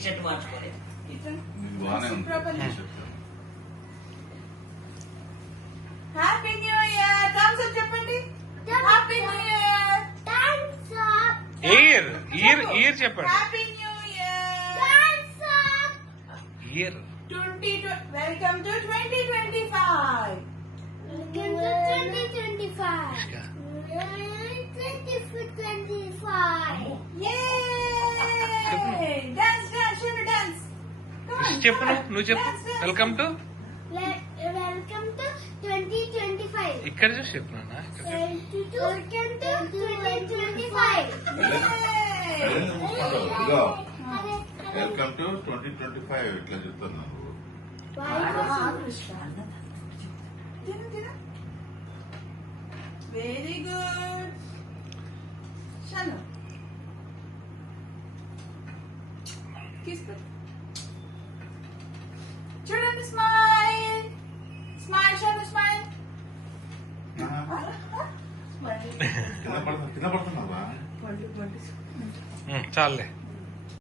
T shirt మార్చుకోలేదు. Happy new year. Thumbs up చెప్పండి. Happy new year. Thumbs up. Year year year చెప్పండి. Happy new year. Thumbs up. Year 20 welcome to 2025. Welcome to 2025. 2025. Yay! Dance, dance, should we dance? Come on, చెప్పు come on. నువ్వు చెప్పు. Dance, dance. Welcome to Welcome to 2025. ఇక్కడ చూసి చెప్పు నాన్న. Welcome to 2025. Welcome to 2025 ఇట్లా చెప్తున్నాను. తిను, తిను. Very good. Shanu. Kiss it. చూడండి, స్మైల్ స్మైల్. షను స్మైల్. కింద పడుతున్నావా? చాలే.